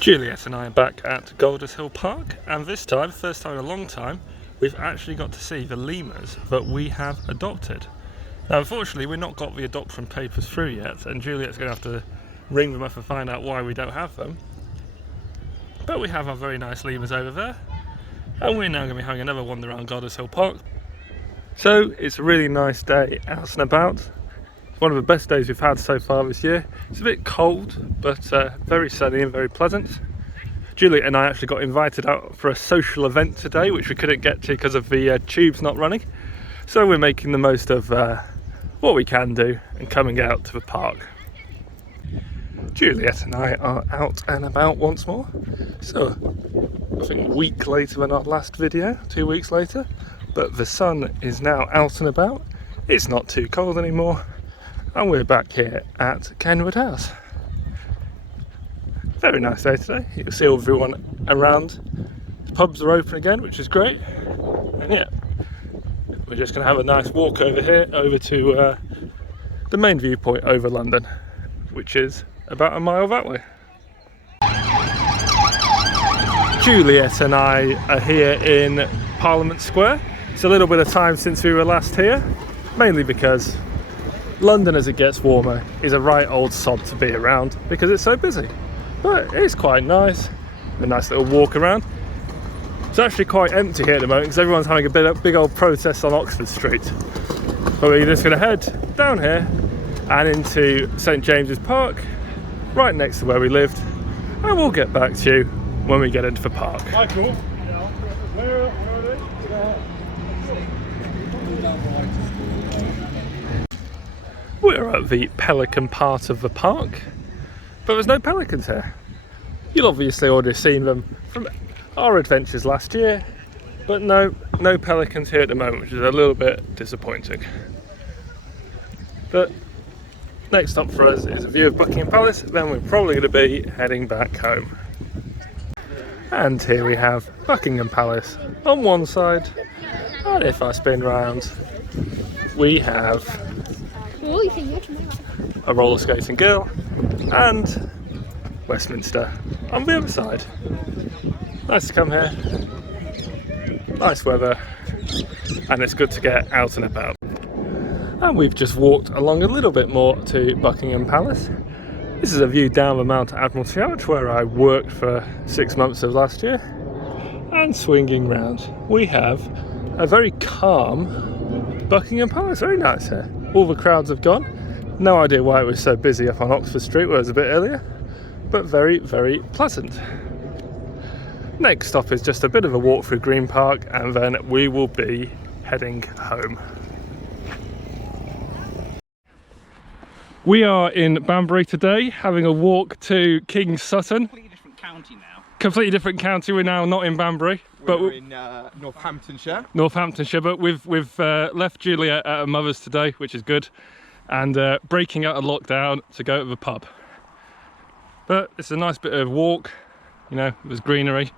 Juliet and I are back at Golders Hill Park, and this time, first time in a long time, we've actually got to see the lemurs that we have adopted. Now unfortunately we've not got the adoption papers through yet, and Juliet's going to have to ring them up and find out why we don't have them. But we have our very nice lemurs over there, and we're now going to be having another wander around Golders Hill Park. So it's a really nice day out and about. One of the best days we've had so far this year. It's a bit cold, but very sunny and very pleasant. Juliet and I actually got invited out for a social event today, which we couldn't get to because of the tubes not running. So we're making the most of what we can do and coming out to the park. Juliet and I are out and about once more. So I think a week later than our last video, 2 weeks later. But the sun is now out and about. It's not too cold anymore. And we're back here at Kenwood House. Very nice day today. You'll see everyone around. The pubs are open again, which is great. And yeah, we're just going to have a nice walk over here, over to the main viewpoint over London, which is about a mile that way. Juliet and I are here in Parliament Square. It's a little bit of time since we were last here, mainly because London, as it gets warmer, is a right old sod to be around because it's so busy. But it's quite nice. A nice little walk around. It's actually quite empty here at the moment because everyone's having a big old protest on Oxford Street. But we're just going to head down here and into St James's Park, right next to where we lived, and we'll get back to you when we get into the park. Michael, where are they? We're at the pelican part of the park, but there's no pelicans here. You'll obviously already seen them from our adventures last year, but no pelicans here at the moment, which is a little bit disappointing. But next up for us is a view of Buckingham Palace, then we're probably going to be heading back home. And here we have Buckingham Palace on one side, and if I spin round, we have a roller skating girl and Westminster on the other side. Nice to come here, nice weather, and it's good to get out and about. And we've just walked along a little bit more to Buckingham Palace. This is a view down the Mount Admiralty Arch where I worked for 6 months of last year. And swinging round, we have a very calm Buckingham Palace. Very nice here. All the crowds have gone. No idea why it was so busy up on Oxford Street where it was a bit earlier, but very, very pleasant. Next stop is just a bit of a walk through Green Park, and then we will be heading home. We are in Banbury today, having a walk to King's Sutton. Completely different county now. Completely different county. We're now not in Banbury, but we're in Northamptonshire. Northamptonshire, but we've left Julia at her mother's today, which is good, and breaking out of lockdown to go to the pub. But it's a nice bit of walk, you know. There's greenery.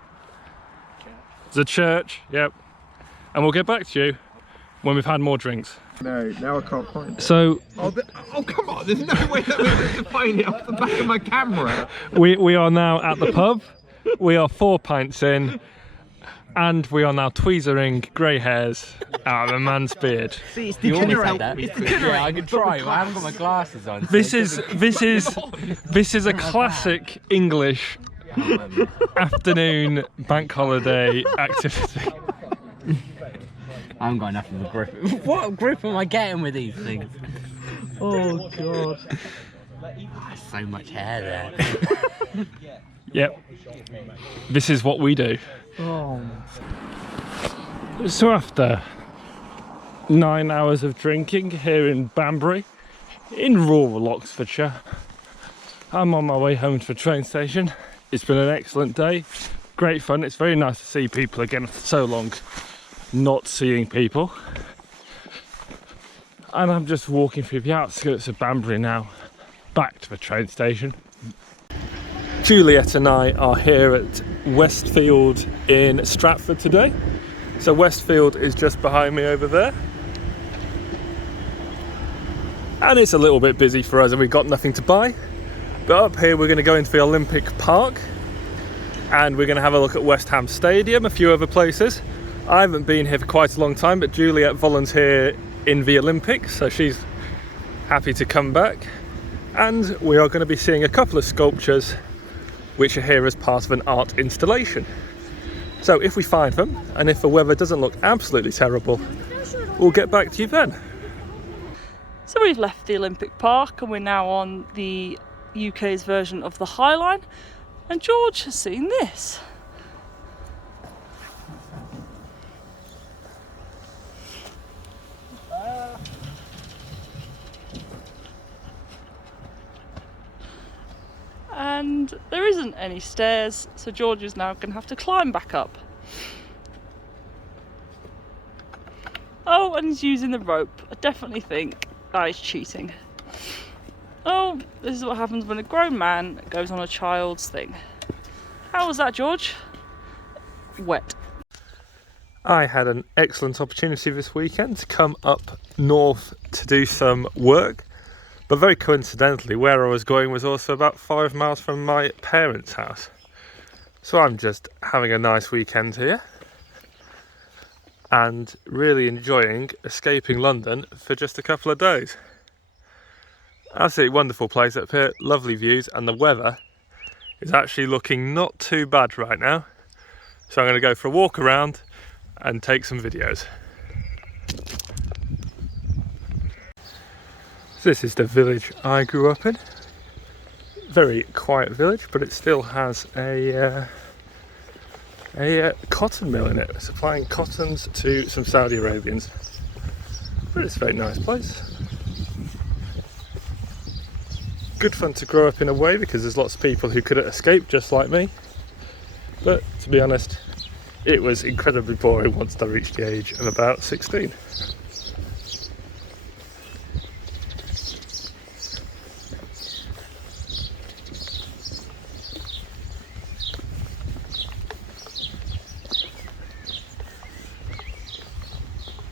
There's a church, yep. And we'll get back to you when we've had more drinks. No, now I can't find it. So, oh come on! There's no way that we're going to find it off the back of my camera. We are now at the pub. We are 4 pints in, and we are now tweezering grey hairs out of a man's beard. See, it's You almost degenerate. had that. It's Yeah, I could try. I haven't got my glasses on. This is a classic English afternoon bank holiday activity. I haven't got enough of a grip. What grip am I getting with these things? Oh god. Oh, so much hair there. Yep. This is what we do. Oh. So after 9 hours of drinking here in Banbury, in rural Oxfordshire, I'm on my way home to the train station. It's been an excellent day, great fun. It's very nice to see people again after so long not seeing people. And I'm just walking through the outskirts of Banbury now, back to the train station. Juliet and I are here at Westfield in Stratford today. So Westfield is just behind me over there. And it's a little bit busy for us and we've got nothing to buy. But up here we're going to go into the Olympic Park. and we're going to have a look at West Ham Stadium, a few other places. I haven't been here for quite a long time, but Juliet volunteered in the Olympics, so she's happy to come back. And we are going to be seeing a couple of sculptures which are here as part of an art installation. So if we find them, and if the weather doesn't look absolutely terrible, we'll get back to you then. So we've left the Olympic Park and we're now on the UK's version of the High Line, and George has seen this. And there isn't any stairs, so George is now going to have to climb back up. Oh, and he's using the rope. I definitely think that is cheating. Oh, this is what happens when a grown man goes on a child's thing. How was that, George? Wet. I had an excellent opportunity this weekend to come up north to do some work, but very coincidentally where I was going was also about 5 miles from my parents' house. So I'm just having a nice weekend here and really enjoying escaping London for just a couple of days. Absolutely wonderful place up here, lovely views, and the weather is actually looking not too bad right now. So I'm going to go for a walk around and take some videos. So this is the village I grew up in. Very quiet village, but it still has a cotton mill in it, supplying cottons to some Saudi Arabians. But it's a very nice place. Good fun to grow up in a way, because there's lots of people who could have escaped just like me. But to be honest, it was incredibly boring once I reached the age of about 16.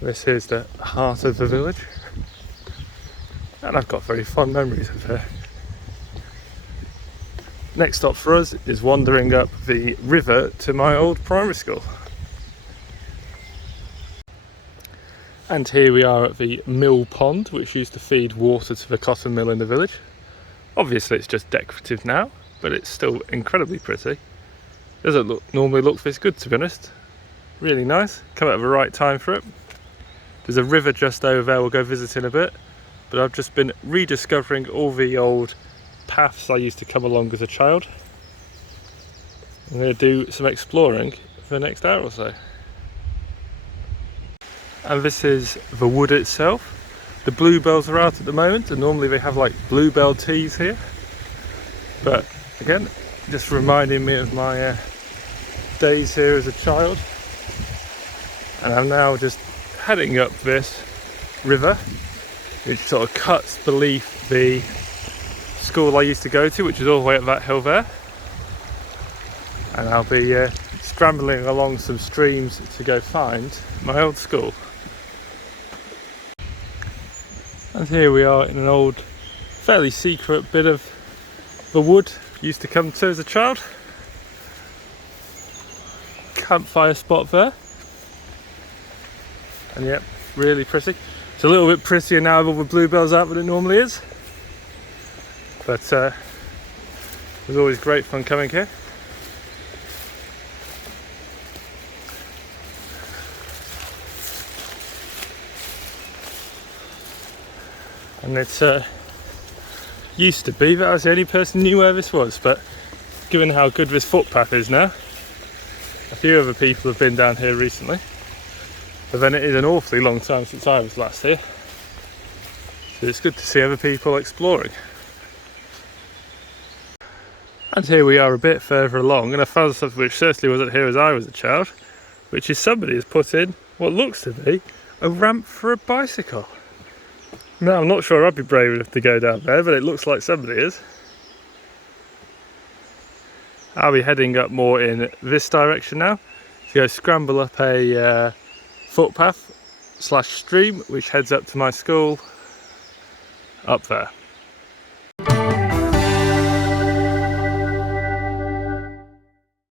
This is the heart of the village, and I've got very fond memories of here. Next stop for us is wandering up the river to my old primary school. And here we are at the mill pond, which used to feed water to the cotton mill in the village. Obviously it's just decorative now, but it's still incredibly pretty. Doesn't normally look this good, to be honest. Really nice, come at the right time for it. There's a river just over there we'll go visit in a bit, but I've just been rediscovering all the old paths I used to come along as a child. I'm going to do some exploring for the next hour or so. And this is the wood itself. The bluebells are out at the moment, and normally they have like bluebell teas here. But again, just reminding me of my days here as a child. And I'm now just heading up this river, which sort of cuts beneath the school I used to go to, which is all the way up that hill there. And I'll be scrambling along some streams to go find my old school. And here we are in an old, fairly secret bit of the wood used to come to as a child. Campfire spot there. And yep, really pretty. It's a little bit prettier now with all the bluebells out than it normally is. But it was always great fun coming here. And it used to be that I was the only person who knew where this was, but given how good this footpath is now, a few other people have been down here recently. But then it is an awfully long time since I was last here, so it's good to see other people exploring. And here we are a bit further along, and I found something which certainly wasn't here as I was a child, which is somebody has put in what looks to be a ramp for a bicycle. Now I'm not sure I'd be brave enough to go down there, but it looks like somebody is. I'll be heading up more in this direction now to go scramble up a footpath / stream which heads up to my school up there.